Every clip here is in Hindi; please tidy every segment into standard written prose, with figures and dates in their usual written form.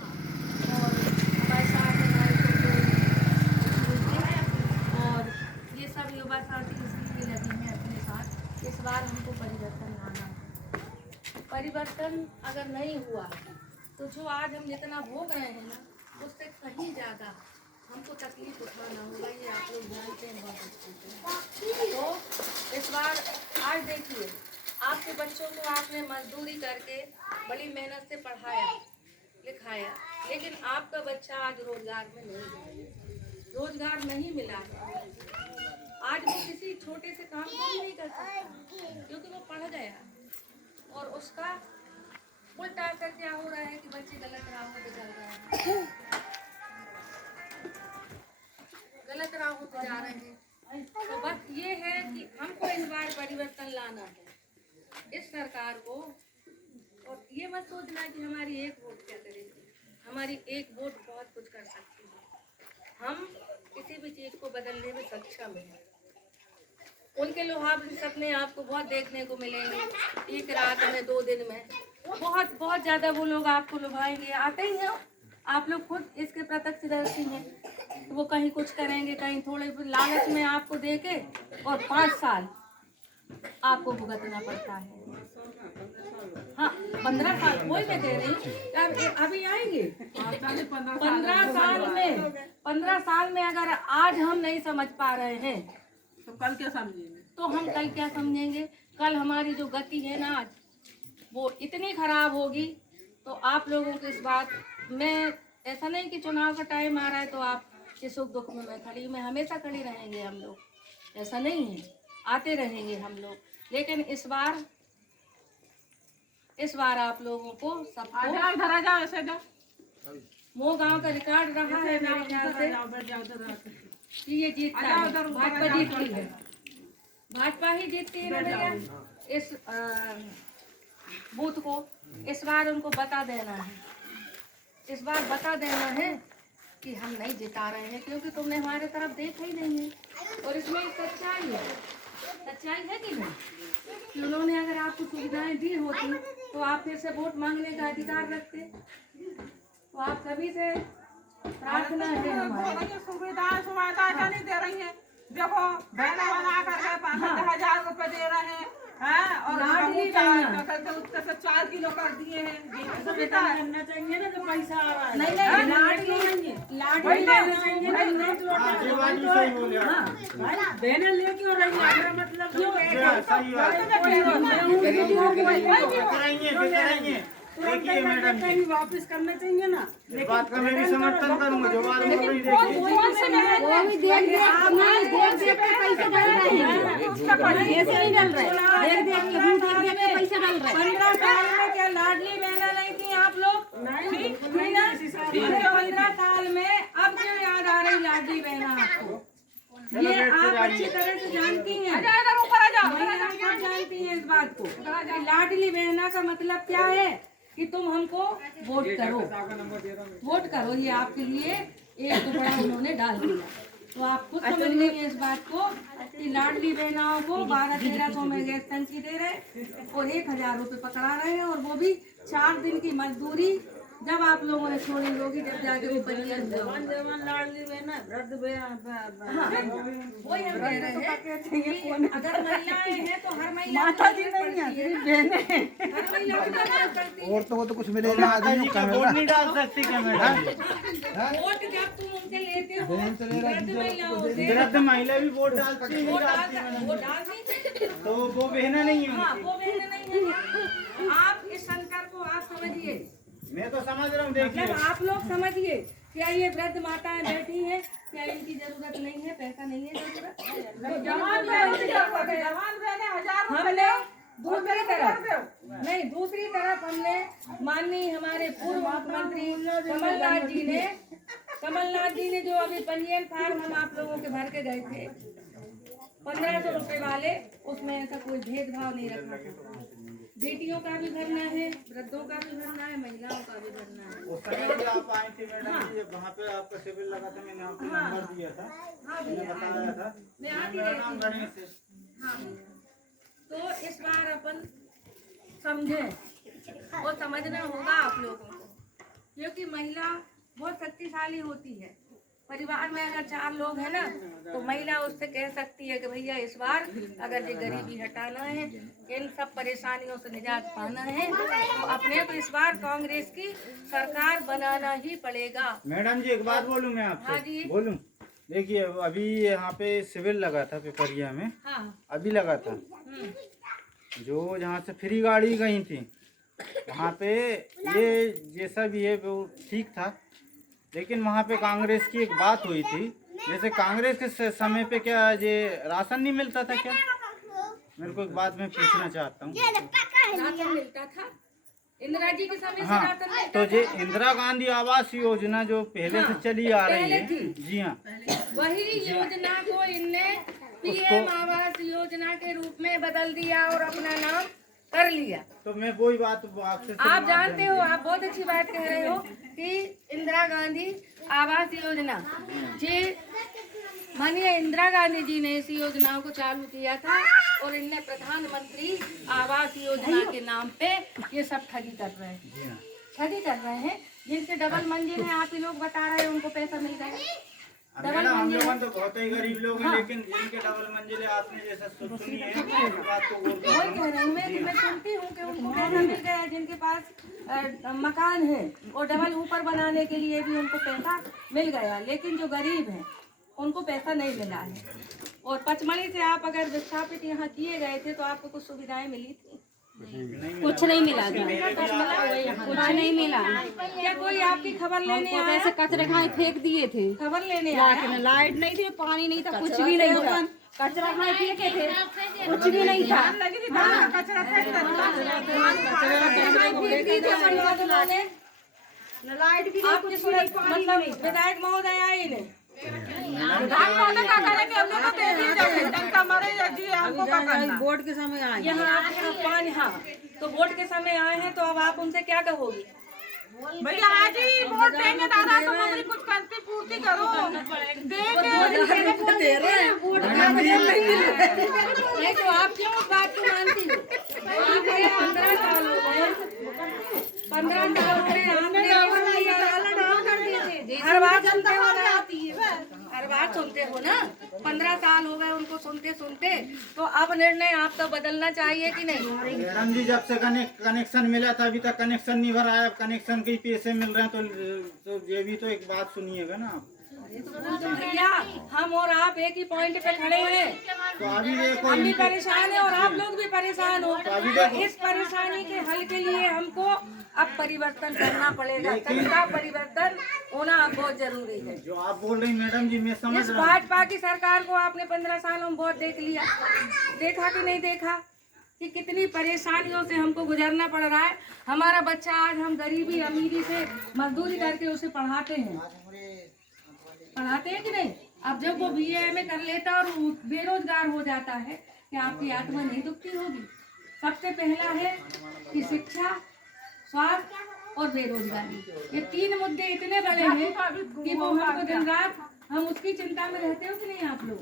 और हमारे साथ हमारे और ये सब युवा साथी इसलिए लगी हैं अपने साथ। इस बार हमको परिवर्तन लाना है। परिवर्तन अगर नहीं हुआ तो जो आज हम जितना भोग रहे हैं ना, उससे कहीं ज़्यादा हमको तकलीफ उठाना होगा। ये आप लोग जानते हैं बहुत अच्छे से। तो इस बार आज देखिए, आपके बच्चों को आपने मजदूरी करके बड़ी मेहनत से पढ़ाया लिखाया, लेकिन आपका बच्चा आज रोजगार में नहीं है, रोजगार नहीं मिला है। आज वो किसी छोटे से काम को भी नहीं कर सकता क्योंकि वो पढ़ गया। और उसका उल्टा असर क्या हो रहा है कि बच्चे गलत राहों पे चल रहे हैं, गलत राहों पे जा रहे हैं। तो बस ये है कि हमको इस बार परिवर्तन लाना है इस सरकार को। और ये मत सोचना कि हमारी एक वोट क्या करेगी, हमारी एक वोट बहुत कुछ कर सकती है। हम किसी भी चीज को बदलने में सक्षम हैं। उनके लुभावने सपने आपको बहुत देखने को मिलेंगे, एक रात में 2 दिन में बहुत बहुत ज्यादा वो लोग आपको लुभाएंगे। आते ही हैं, आप लोग खुद इसके प्रत्यक्षदर्शी हैं। तो वो कहीं कुछ करेंगे, कहीं थोड़े लालच में आपको देके, और 5 साल आपको भुगतना पड़ता है। हाँ, 15 साल वही मैं दे रही हूँ। अभी आएंगे 15 साल में अगर आज हम नहीं समझ पा रहे हैं तो कल क्या समझेंगे? तो हम कल क्या समझेंगे? कल हमारी जो गति है ना आज, वो इतनी खराब होगी। तो आप लोगों को इस बात में, ऐसा नहीं कि चुनाव का टाइम आ रहा है तो आप के सुख दुख में मैं खड़ी, मैं हमेशा खड़ी रहेंगे हम लोग, ऐसा नहीं है, आते रहेंगे हम लोग। लेकिन इस बार आप लोगों को सबको धरा जाओ ऐसे जाओ। मोह गांव का रिकॉर्ड रहा है मेरे ख्याल से कि ये जीतता है, भाजपा जीतती है, भाजपा ही जीतती है भैया। इस बूथ को इस बार उनको बता देना है, इस बार बता देना है कि हम नहीं जिता रहे हैं क्योंकि तुमने हमारे तरफ देखा ही नहीं है। और इसमें सच्चाई है, सच्चाई है कि नहीं कि उन्होंने अगर आपको सुविधाएं दी होती तो आप फिर से वोट मांगने का अधिकार रखते। तो आप सभी से प्रार्थना है हमारी, सुविधा नहीं दे रही है। देखो बहना बना करके 5,000 रुपए दे रहे हैं, और उसके से 4 किलो कर दिए हैं। सुविधा करना चाहिए ना, जो पैसा आ रहा है। नहीं लाडली बहने ले क्यों रही है? मेरा मतलब क्यों देखिए मैडम जी, वापस करना चाहिए ना। बात का मैं भी समर्थन करूंगा। जो बात बोल रही देखिए, वो भी देख के पैसे डाल रहे हैं, ऐसे नहीं डाल रहे, देख के पैसे डाल रहे हैं। 15 साल में क्या लाडली बहना नहीं थी आप लोग? नहीं, 15 साल में अब क्यों याद आ रही लाडली बहना आपको? ये आप अच्छी तरह से जानती हैं, महिलाएं सब जानती हैं इस बात को। लाडली बहना का मतलब क्या है कि तुम हमको वोट करो, वोट करो। ये आपके लिए एक टुकड़ा उन्होंने डाल दिया। तो आप खुद समझ लेंगे इस बात को कि लाडली बहनाओं को 1200-1300 में गैस टंकी दे रहे और 1000 रुपये पकड़ा रहे हैं, और वो भी 4 दिन की मजदूरी जब आप लोगों ने छोड़ी होगी, जब जाके वो पंजीयन जवान लाडली बहना वृद्ध वही हम कह रहे हैं कि अगर महिलाएं हैं तो हर महिला माता जी नहीं है, सिर्फ बहने हैं। हर महिला की मदद करती है। औरतों को तो कुछ मिलेगा, आदमी का वोट नहीं डाल सकती क्या मैडम? वोट जब तुम उनसे लेते हो, वृद्ध महिलाओं से, वृद्ध महिला भी वोट डालती है, वो डाल नहीं सकते, तो वो बहना नहीं है। हाँ वो बहन नहीं है। आप इस संकर को आप समझिए, मैं तो समझ रहा हूँ। देखिए मतलब आप लोग समझिए, क्या ये वृद्ध माताएं बैठी हैं, क्या इनकी जरूरत नहीं है, पैसा नहीं है जरूरत? हमने दूसरी तरफ नहीं, दूसरी तरफ हमने माननीय हमारे पूर्व मुख्यमंत्री कमलनाथ जी ने जो अभी पंजीयन फार्म हम आप लोगों के भर के गए थे 1500 रुपए वाले, उसमें ऐसा कोई भेदभाव नहीं रखा था। बेटियों का भी भरना है, वृद्धों का भी भरना है, महिलाओं का भी भरना है। उस समय भी आप आए थे मैडम जी, वहाँ पे आपका शिविर लगा था, मैंने आपको नंबर दिया था, मैंने बताया था। मैं आती मेरा रहती नाम हूँ। गणेश है। हाँ भैया, तो इस बार अपन समझें और समझना होगा आप लोगों को, क्योंकि महिला बहुत शक्तिशाली होती है। परिवार में अगर 4 लोग हैं ना, तो महिला उससे कह सकती है कि भैया इस बार अगर ये गरीबी हटाना है, इन सब परेशानियों से निजात पाना है, तो अपने को इस बार कांग्रेस की सरकार बनाना ही पड़ेगा। मैडम जी एक बात बोलूं मैं हाँ जी। आपसे, बोलूं? देखिए अभी यहाँ पे सिविल लगा था पिपरिया में, हाँ। अभी लगा था। जो जहाँ से फ्री गाड़ी गई थी वहाँ पे ये जैसा भी है वो ठीक था, लेकिन वहाँ पे कांग्रेस की एक बात हुई थी, जैसे कांग्रेस के समय पे क्या ये राशन नहीं मिलता था क्या? मेरे को एक बात मैं पूछना चाहता हूँ। राशन मिलता था इंदिरा जी के समय से हाँ, राशन मिलता तो था। ये इंदिरा गांधी आवास योजना जो पहले से चली आ रही है, पहले थी। जी हाँ, वही योजना को इनने पीएम आवास योजना के रूप में बदल दिया और अपना नाम कर लिया। तो मैं वही बात आपसे आप जानते हो, आप बहुत अच्छी बात कह रहे हो कि इंदिरा गांधी आवास योजना जी, माननीय इंदिरा गांधी जी ने इस योजना को चालू किया था और इनने प्रधानमंत्री आवास योजना के नाम पे ये सब ठगी कर रहे हैं, ठगी कर रहे हैं। जिनके डबल मंजिल है, आप ही लोग बता रहे हैं, उनको पैसा मिल गया। डबल हम मंजिल लोग तो बहुत ही गरीब लोग हैं, लेकिन जिनके डबल मंजिले आपने जैसा सुनी है उस बात को गौर करो। वही कह रही हूँ मैं सुनती हूँ कि उनको पैसा मिल गया। जिनके पास मकान है और डबल ऊपर बनाने के लिए भी उनको पैसा मिल गया, लेकिन जो गरीब हैं उनको पैसा नहीं मिला है। और पचमढ़ी से आप अगर विस्थापित यहाँ किए गए थे तो आपको कुछ सुविधाएं मिली थी? कुछ नहीं मिला था, कुछ नहीं मिला। क्या कोई आपकी खबर लेने आया? ऐसे कचरे खाए फेंक दिए थे, खबर लेने आया? लाइट नहीं थी, पानी नहीं था, कुछ भी नहीं था, कचरा खाए फेंके थे, कुछ भी नहीं था। लाइट भी आपकी सूरत मतलब विधायक महोदय आए ने वोट के समय आए। यहाँ आपके यहाँ पानी, हाँ, तो वोट के समय आए हैं, तो अब आप उनसे क्या कहोगी? भैया आज ही वोट देंगे दादा, तुम हमारी कुछ करती पूर्ति करो। दे रहे हैं वोट, नहीं तो आप क्यों उस बात को मानती हो? आप 15 साल हो गए, 15 साल हो गए, आपने हर बात सुनते हो ना, हर बात सुनते हो ना। 15 साल हो गए उनको सुनते सुनते, तो अब निर्णय आपका बदलना चाहिए कि नहीं? मैडम जी जब से कनेक्शन मिला था अभी तक कनेक्शन नहीं भरा है, अब कनेक्शन के ही पैसे मिल रहे हैं, तो ये भी तो एक बात सुनिएगा ना आप। भैया हम और आप एक ही पॉइंट पे खड़े हैं, तो अभी देखो हम भी परेशान हैं और आप लोग भी परेशान हो। तो इस परेशानी के हल के लिए हमको अब परिवर्तन करना पड़ेगा, सत्ता परिवर्तन होना बहुत जरूरी है। जो आप बोल रही मैडम जी मैं समझ इस रहा हूँ। भाजपा की सरकार को आपने 15 सालों में बहुत देख लिया, देखा कि नहीं देखा कि कितनी परेशानियों से हमको गुजरना पड़ रहा है। हमारा बच्चा आज हम गरीबी अमीरी से मजदूरी करके उसे पढ़ाते हैं कि नहीं? अब जब वो BA कर लेता और बेरोजगार हो जाता है, क्या आपकी आत्मा नहीं दुखती होगी? सबसे पहला है कि शिक्षा, स्वास्थ्य और बेरोजगारी, ये 3 मुद्दे इतने बड़े हैं कि वो हमको दिन रात हम उसकी चिंता में रहते हो कि नहीं? आप लोग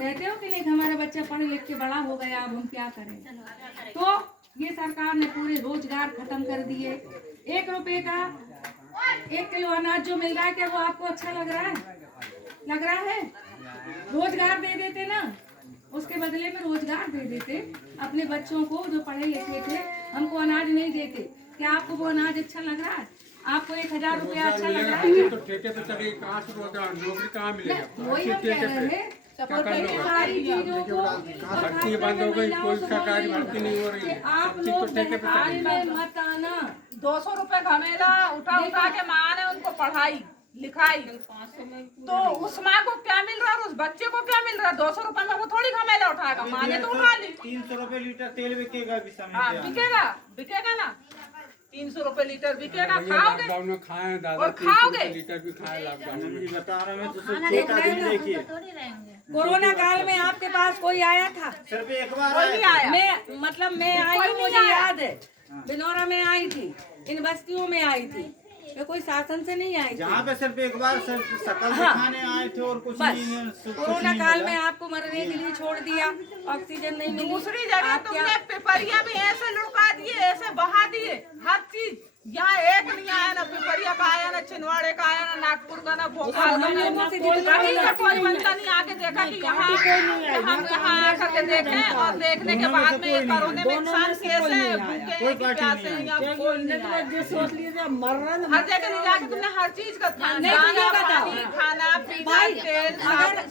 रहते हो कि नहीं? हमारा बच्चा पढ़ लिख के बड़ा हो गया, अब हम क्या करें? तो ये सरकार ने पूरे रोजगार खत्म कर दिए। 1 रुपए का 1 किलो अनाज जो मिल रहा है, क्या वो आपको अच्छा लग रहा है? लग रहा है? रोजगार दे देते ना, उसके बदले में रोजगार दे देते अपने बच्चों को जो पढ़े लिखे थे, हमको अनाज नहीं देते। क्या आपको वो अनाज अच्छा लग रहा है? आपको 1000 रुपया अच्छा लग रहा है? तो ठेके पे चले कहाँ से रोजगार, नौकरी कहाँ मिलेगा? वही हम कह रहे हैं, सारी चीजों को भर्ती बंद हो गई, कोई सरकारी भर्ती नहीं हो रही है, आप सब चीज तो लोग ठेके पे बहकावे चली। में मत आना। 200 रुपए घमेला उठा उठा के माँ ने उनको पढ़ाई लिखाई, तो उस माँ को क्या मिल रहा है और उस बच्चे को क्या मिल रहा है? 200 रुपए में वो थोड़ी घमेला उठाएगा, माँ ने तो उठा ली। 300 रुपए लीटर तेल बिकेगा अभी समय हाँ पे। बिकेगा, बिकेगा ना, 300 रुपए लीटर बिकेगा, भैया खाओगे लॉकडाउन में खाए दादा, और 300 खाओगे। लीटर भी खाए लॉकडाउन मैडम में। जी बता रहा मैं तो सिर्फ छोटा दिन देखिए, कोरोना काल में आपके पास कोई आया था? सिर्फ एक बार कोई नहीं आया। मैं आई हूँ, मुझे याद है, बिनौरा में आई थी, इन बस्तियों में आई थी, मैं कोई शासन से नहीं आई थी। जहाँ पे सिर्फ एक बार सकल हाँ। दिखाने आए थे और कुछ बस नहीं, कोरोना काल में आपको मरने के लिए छोड़ दिया, ऑक्सीजन नहीं मिली। दूसरी जगह आप क्या- तुमने पेपरिया भी ऐसे लुढ़का दिए, ऐसे बहा दिए, हर चीज। यहाँ एक नहीं आया ना पेपर नागपुर का ना भोपाल का ना कहीं का कोई बंदा नहीं आके देखा कि यहाँ हम यहाँ आकर के देखें और देखने के बाद में कोरोना में इंसान कैसे भूखे प्यासे या कोई नहीं आया। हर जगह ले जाके तुमने हर चीज का खाना पीना तेल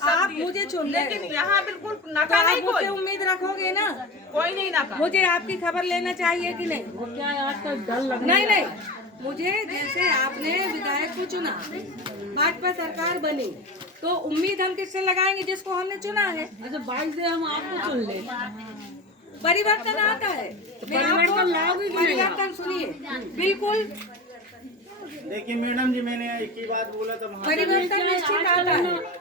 आप मुझे चुन लेकिन यहाँ बिल्कुल नका नहीं कोई उम्मीद रखोगे ना, कोई नहीं नका। मुझे आपकी खबर लेना चाहिए कि नहीं? क्या आज तक डर लग नहीं, मुझे जैसे आपने विधायक को चुना, भाजपा सरकार बनी, तो उम्मीद हम किससे लगाएंगे? जिसको हमने चुना है। अच्छा 22 से हम आपको चुन ले, परिवर्तन आता है। परिवर्तन सुनिए, बिल्कुल देखिए मैडम जी, मैंने एक ही बात बोला था, परिवर्तन निश्चित आता है।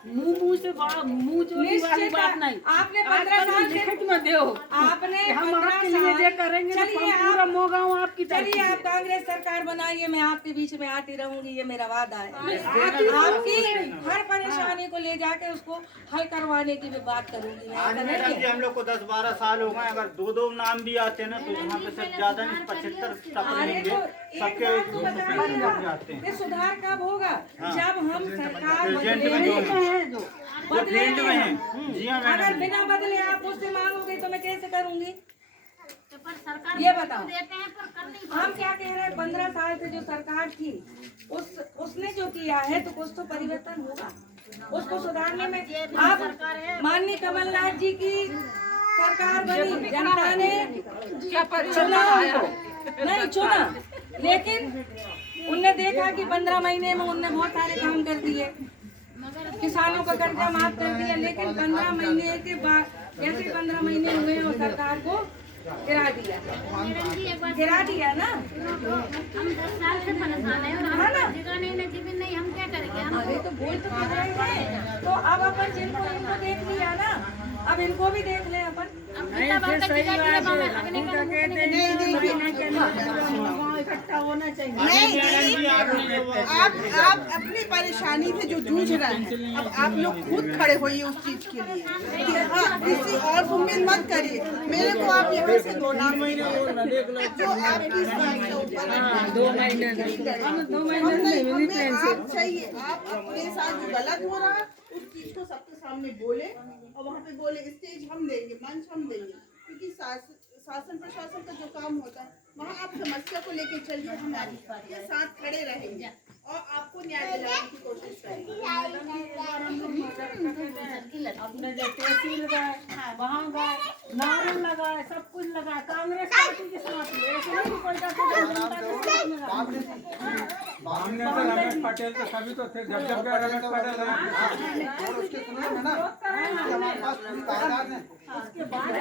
मुंह से मुंह जो वाली बात नहीं। आपने 15 साल लिखित में दो, आपने हम आपके लिए जो करेंगे चलिए पूरा मोगांव आपकी। चलिए आप कांग्रेस सरकार बनाइए, मैं आपके बीच में आती रहूंगी, ये मेरा वादा है। आपकी हर परेशानी को ले जाके उसको हल करवाने की भी बात करूंगी। आज मैडम जी हम लोग को 10-12 साल हो गए, अगर 2-2 नाम भी आते हैं ना तो यहाँ पे सब ज्यादा नहीं 75 टप लेंगे सबके जाते हैं। ये सुधार कब होगा? जब हम सरकार फील्ड में है। जी हाँ अगर मैडम, बिना बदले आप मुझसे मांगोगे तो मैं कैसे करूंगी? ये बताओ। हम क्या कह रहे हैं, 15 साल से जो सरकार थी उसने जो किया है तो कुछ तो परिवर्तन होगा, उसको सुधारने में। आप माननीय कमलनाथ जी की सरकार बनी, जनता ने चुना उनको, नहीं चुना, लेकिन उनने देखा कि 15 महीने में उनने बहुत सारे काम कर दिए, किसानों का कर्जा माफ कर दिया, लेकिन 15 महीने के बाद जैसे 15 महीने हुए और सरकार को गिरा दिया ना। हम 10 साल से परेशान है और नहीं, हम क्या करेंगे? अरे तो बोल तो कर रहे हैं, तो अब अपन जिनको इनको देख लिया ना, अब इनको भी देख ले अपन। इकट्ठा होना चाहिए। आप अपनी परेशानी से जो जूझ रहे हैं, अब आप लोग खुद खड़े होइए उस चीज के लिए कि हाँ, किसी और को उम्मीद मत करिए। मेरे को आप यहाँ से 2 नाम जो आपकी इस बात के ऊपर 2 महीने आप चाहिए, आप अपने साथ जो गलत हो रहा है उस चीज को सबके सामने बोले और वहाँ पे बोले स्टेज हम देंगे, मंच हम देंगे, क्योंकि शासन प्रशासन का जो काम होता है वहाँ आप समस्या को लेके चलिए, हम आपके साथ खड़े रहेंगे और आपको न्याय दिलाने की कोशिश करेंगे। अपने जो तहसील गए, वहाँ गए, नारे लगाए, सब कुछ लगाए, कांग्रेस पार्टी के साथ में, ऐसे नहीं कि कोई जनता के साथ में रहा। रमेश पटेल तो सभी तो थे, जब रमेश पटेल उसके बाद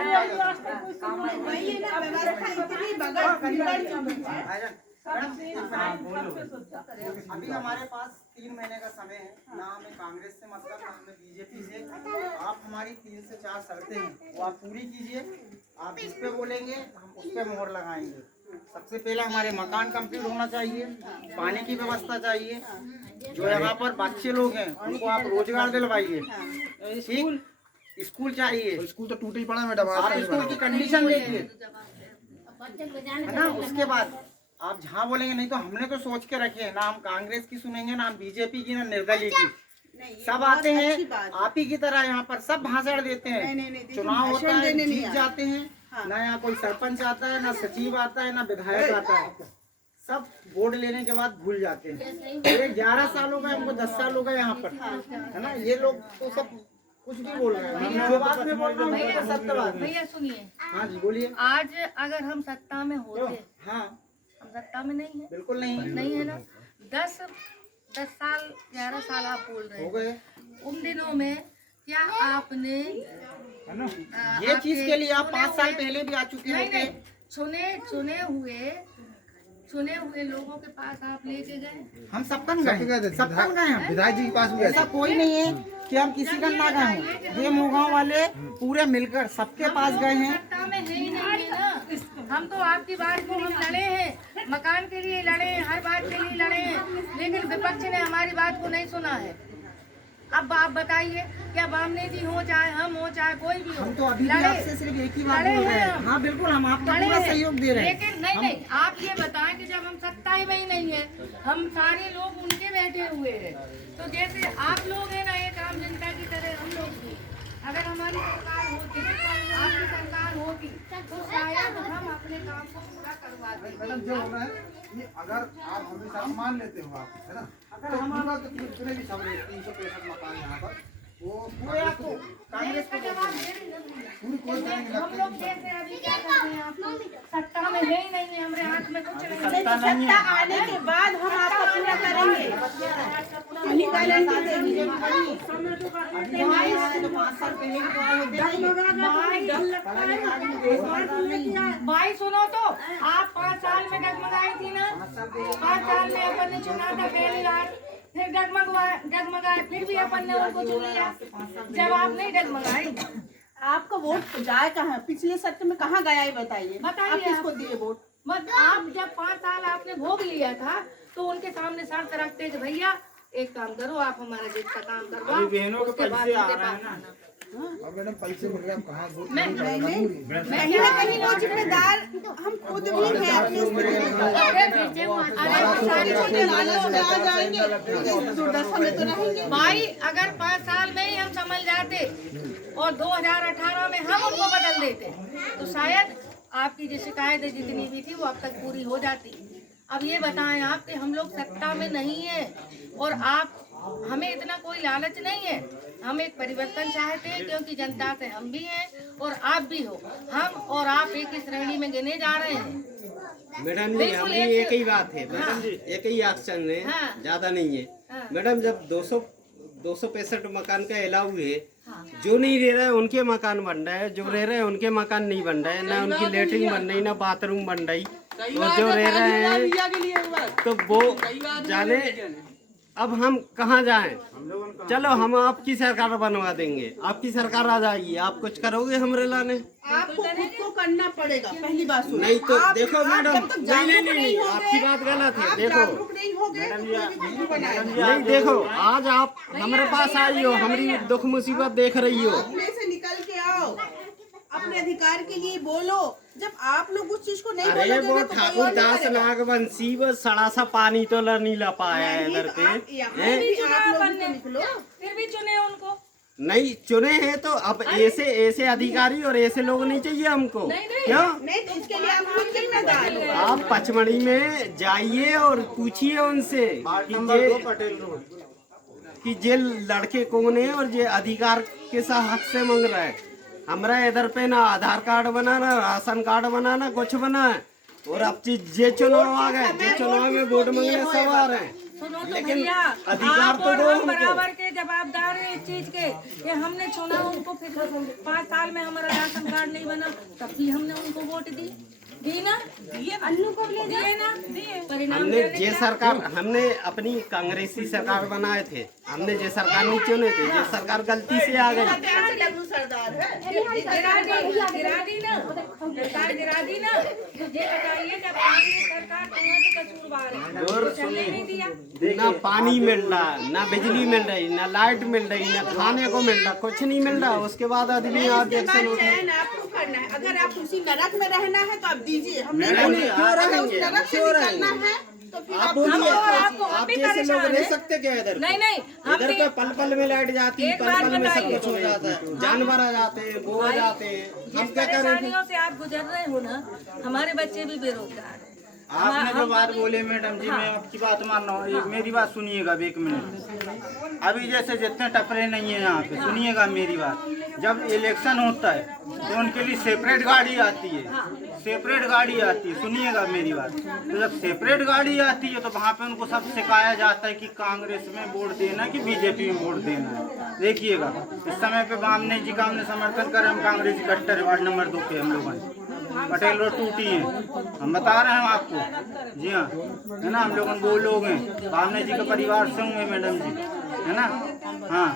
वही ना, व्यवस्था इतनी बिगड़ चुकी है। अभी हमारे पास 3 महीने का समय है, ना हमें कांग्रेस से मतलब ना हमें बीजेपी से। आप हमारी 3 से 4 शर्तें हैं वो आप पूरी कीजिए। आप जिस पे बोलेंगे हम उस पे मोहर लगाएंगे। सबसे पहले हमारे मकान कंप्लीट होना चाहिए, पानी की व्यवस्था चाहिए, जो यहाँ पर बच्चे लोग हैं उनको आप रोजगार दिलवाइए, स्कूल चाहिए। स्कूल तो टूट ही पड़ा मैडम, आप स्कूल की कंडीशन देखिए, है ना। उसके बाद आप जहाँ बोलेंगे, नहीं तो हमने तो सोच के रखे हैं, ना हम कांग्रेस की सुनेंगे, ना हम बीजेपी की, ना निर्दलीय की। सब आते हैं आप ही की तरह, यहाँ पर सब भाषण देते हैं, चुनाव होता है जीत जाते हैं। ना यहाँ कोई सरपंच आता है, ना सचिव आता है, ना विधायक आता है, सब वोट लेने के बाद भूल जाते हैं। ये 11 साल हो गए हमको, 10 साल हो गए यहाँ पर, है ना। ये लोग तो सब कुछ भी बोल रहे हैं, जो बात में बोल रहे हैं वो सत्य बात है। भैया सुनिए, हाँ जी बोलिए। आज अगर हम सत्ता में होते, हाँ हम सत्ता में नहीं है, बिल्कुल नहीं है ना। 10 साल 11 साल आप बोल रहे हो हैं, गए। उन दिनों में क्या आपने ये चीज के लिए आप 5 साल पहले भी आ चुके हैं। चुने हुए लोगों के पास आप लेके गए? हम सबकन गए हैं, विधायक जी के पास भी। ऐसा कोई नहीं है कि हम किसी का ना गए हैं, ये मोगांव वाले पूरे मिलकर सबके पास गए हैं। सत्ता में है ही नहीं है ना। हम तो आपकी बात को हम लड़े हैं, मकान के लिए लड़े हैं, हर बात के लिए लड़े हैं, लेकिन विपक्ष ने हमारी बात को नहीं सुना है। अब आप बताइए क्या बामने जी हो चाहे हम हो चाहे कोई भी हो, हम तो अभी भी लड़े- आपसे सिर्फ एक ही बात लड़े बोल रहे हैं हैं। हम। हाँ बिल्कुल, हम आपका लड़े पूरा हैं। सहयोग दे रहे हैं। लेकिन नहीं, आप ये बताएं कि जब हम सत्ता में ही नहीं है, हम सारे लोग उनके बैठे हुए हैं, तो जैसे आप लोग हैं ना एक आम जनता की तरह हम लोग भी, अगर हमारी सरकार होती, आपकी सरकार होती, तो शायद हम अपने काम को पूरा करवाते। मैडम जो हो रहा है ये अगर आप हमेशा मान लेते हो आप, है ना, अगर हमारा तो जितने भी सब 365 मकान यहाँ पर वो पूरे आपको कांग्रेस को जवाब दे रही हैं। पूरी कोई टाइम नहीं हम लोग जैसे अभी क्या कर रहे हैं, आपको सत्ता में है ही नहीं है, हमारे हाथ में कुछ नहीं है। सत्ता नहीं है। आने के बाद हम आपका पूरा करेंगे। अभी तो 5 साल पहले की बात होती है। भाई सुनो तो, आप 5 साल में डगमगाई थी ना, 5 साल में अपन ने चुना था पहली बार, फिर डगमगाए, फिर भी अपन ने उनको चुन लिया। जब आप नहीं डगमगाई, आपका वोट जाए कहाँ? पिछले सत्र में कहाँ गया ये बताइए। बताइए आप किसको आप। दिए वोट? बस आप जब 5 साल आपने भोग लिया था, तो उनके सामने शर्त रखते कि भैया एक काम करो, आप हमारा जितना काम करवाओ, अभी बहनों के उसके बाद पैसे आ मुझे रहे हैं पास ना। आना। अब मैडम पैसे मिल रहे हैं, कहाँ वोट मैं कहीं ना कहीं वो जिम्मेदार हम खुद भी हैं अपनी सारी चीजें लालच में आ जाएंगे, दुर्दशा में तो रहेंगे। भाई अगर 5 साल में ही हम समझ जाते और 2018 में हम उनको बदल देते, तो शायद आपकी जो शिकायतें जितनी भी थी वो अब तक पूरी हो जाती। अब ये बताएं आप कि हम लोग सत्ता में नहीं है और आप, हमें इतना कोई लालच नहीं है, हम एक परिवर्तन चाहते हैं, क्योंकि जनता से हम भी हैं और आप भी हो। हम और आप एक ही श्रेणी में गिने जा रहे हैं। मैडम जी बिल्कुल हमारी एक- एक ही बात है मैडम जी, एक ही एक्शन है, हाँ। ज्यादा नहीं है। हाँ। मैडम जब 265 मकान का अलाउ है, जो नहीं रह रहा है उनके मकान बन रहे हैं, जो रह रहे हैं उनके मकान नहीं बन रहे हैं, ना उनकी लेटरिन बन रही, ना बाथरूम बन रही, और जो रह रहे हैं तो वो जाने अब हम कहाँ जाएं। चलो हम आपकी सरकार बनवा देंगे, आपकी सरकार आ जाएगी, आप कुछ करोगे हमरे लाने? आपको खुद को करना पड़ेगा, पहली बात सुनो। नहीं तो आप- देखो आप मैडम, जब तक नहीं जागरूक नहीं होगे, आपकी बात गलत है। आप देखो जागरूक नहीं होगे तो कोई भी वीडियो बनाएगा। नहीं, देखो आज आप हमारे पास आई हो, हमारी दुख मुसीबत देख रही हो, अपने से निकल के आओ, अपने अधिकार के लिए बोलो। जब आप लोग उस चीज को नहीं अरे बोलोगे वो ना, तो कोई और ठाकुर नहीं दास करेगा। नागवंशी वो सड़ा सा पानी तो नहीं ला पाया है नहीं, इधर तो पे, आप यहाँ हैं? भी चुना आप लोग अपन भी ने। तो निकलो। फिर भी चुने उनको। नहीं चुने हैं तो अब ऐसे अधिकारी और ऐसे लोग नहीं चाहिए हमको। क्यों? नहीं तो उसके लिए आप खुद जिम्मेदार हो। आप पचमढ़ी में जाइए और पूछिए उनसे नंबर 2 पटेल रोड। कि जे लड़के कौन है और जे अधिकार के साथ हक से मांग रहा है। हमारा इधर पे ना आधार कार्ड बनाना, राशन कार्ड बनाना, कुछ बना है, और अब जे चुनाव आ गए, जे चुनाव में वोट मांगने सब आ रहे हैं, सुनो तो लेकिन भैया, अधिकार आप तो और दो हम हमको। बराबर के जवाबदार हैं इस चीज के। ये हमने चुना उनको, फिर 5 साल में हमारा राशन कार्ड नहीं बना, तब भी हमने उनको वोट दी ना, ये अन्नू को भी दिए ना, परिणाम हमने देने जे क्या? सरकार, हमने अपनी कांग्रेसी सरकार बनाए थे, हमने जे सरकार नहीं चुने थे, जे सरकार गलती से आ गई। डब्लू सरदार है। गिरा दी ना, सरकार गिरा दी ना। तो ये बताइए कि आपकी सरकार कहाँ से कसूरवार है? और चलने नहीं दिया। ना पानी मिल रहा, ना बिजली मिल रही, ना लाइट मिल रही, ना खाने को मिल रहा, कुछ नहीं मिल रहा। उसके बाद आदमी उसके एक्शन बाद होता है। चयन आपको करना है। अगर आप उसी नरक में रहना है तो आप दीजिए, हम नहीं नहीं, बोलेंगे। क्यों अगर रहेंगे? उस नरक से क्यों निकलना रहेंगे? है तो फिर आप आप बोलिए, आपको आप भी जैसे लोग परेशान रह हैं। सकते क्या इधर? नहीं नहीं, हम इधर भी पे पल पल में लाइट जाती है, एक पल बात पल में सब बताइए। कुछ हो जाता है, जानवर आ जाते हैं, वो आ जाते हैं, हम जिस क्या करें? परेशानियों से आप गुजर रहे हो ना, हमारे बच्चे भी बेरोजगार हैं। आपने जो हम- बात बोले मैडम जी, मैं आपकी बात मान रहा हूँ, मेरी बात सुनिएगा अब 1 मिनट। अभी जैसे जितने टपरे नहीं है यहाँ पे, सुनिएगा मेरी बात। जब इलेक्शन होता है तो उनके लिए सेपरेट गाड़ी आती है, सेपरेट गाड़ी आती है, सुनिएगा मेरी बात। तो जब सेपरेट गाड़ी आती है तो वहाँ पे उनको सब सिखाया जाता है कि कांग्रेस में वोट देना कि बीजेपी में वोट देना है। देखिएगा इस समय पे बामने जी का हमने समर्थन करें, हम कांग्रेस कट्टर है, वार्ड नंबर 2 पे हम लोगों ने पटेल रोड टूटी है, हम बता रहे हैं आपको। जी हाँ, है ना, हम लोग वो लोग हैं, बामने जी का परिवार से हूँ मैडम जी, है ना। हाँ,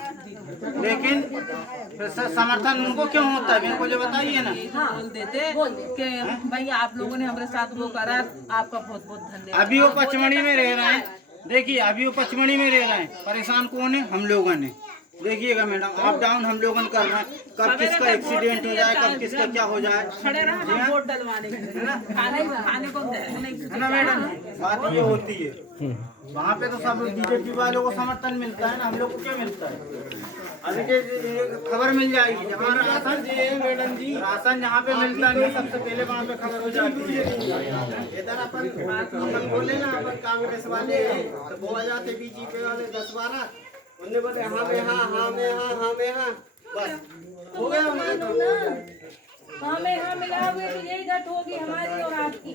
लेकिन फिर समर्थन उनको क्यों होता है, मेरे को जो बताइए ना। बोल देते कि भैया आप लोगों ने हमारे साथ वो करा, आपका बहुत बहुत धन्यवाद। अभी वो पचमढ़ी में रह रहे हैं, देखिए अभी वो पचमढ़ी में रह रहे हैं, परेशान कौन है? हम लोगों ने। देखिएगा मैडम, अप डाउन हम लोगों कर रहे हैं, कब किसका एक्सीडेंट हो जाए, कब किसका क्या हो जाए, खड़े रहे हम वोट डलवाने के लिए, खाने को नहीं है ना मैडम। बात ये होती है, वहाँ पे तो सब बीजेपी वालों को समर्थन मिलता है ना, हम लोग को क्या मिलता है। अभी के खबर मिल जाएगी जहाँ राशन मैडम जी, राशन जहाँ पे मिलता नहीं सबसे पहले वहाँ पे खबर हो जाती है। इधर अपन बोले ना, अपन कांग्रेस वाले तो वो आ जाते बीजेपी वाले 10-12, उन्होंने बोले हाँ में हाँ, हाँ में हाँ, हाँ में हाँ, बस हो गया हमारे तो। हमें हाँ मिला हुए तो यही गत होगी हमारी और आपकी।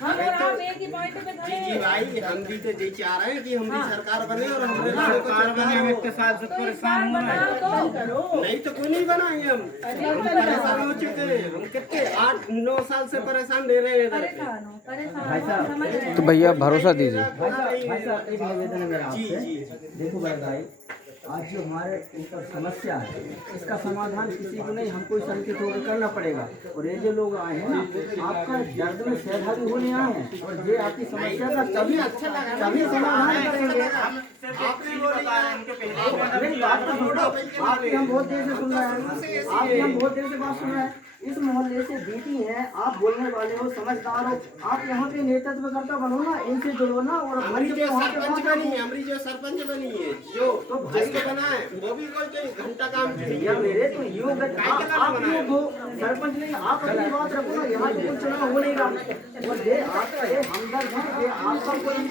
हम और आप एक ही पॉइंट पे खड़े जी हैं। भाई, हम भी तो यही चाह रहे हैं कि हम भी सरकार बने और हमारे सरकार बने, हम इतने साल से परेशान हो रहे हैं। नहीं तो कोई नहीं बनाएंगे हम परेशान हो चुके हैं। हम कितने 8-9 साल से परेशान रह रहे हैं इधर पे। परेशान समझ रहे हैं। तो भैया भरोसा दीजिए। भाई साहब एक निवेदन है मेरा आपसे। जी। देखो भाई, आज जो हमारे ऊपर समस्या है इसका समाधान किसी को नहीं, हमको ही संकित होकर करना पड़ेगा। और ये जो लोग आए हैं ना, आपका दर्द में सहभागी होने आए हैं और ये आपकी समस्या का तभी तभी समाधान करेंगे। आपने बोली नहीं, बात तो सुनो, आपकी हम बहुत देर से सुन रहे हैं, आपकी हम बहुत देर से बात सुन रहे हैं। इस मोहल्ले से बीती हैं, आप बोलने वाले हो, समझदार हो, आप यहाँ के नेतृत्व करता बनो ना, इनसे जुड़ो ना। और हमारी जो सरपंच बनी है, हमारी जो सरपंच बनी है, जो जिसको बना है वो भी कोई घंटा काम भैया मेरे तो योग आप योग हो, सरपंच नहीं, आप अपनी बात रखो ना। यहाँ तो कोई चुनाव हो नहीं रहा और ये आपका ये हमदर्द है, ये आपका कोई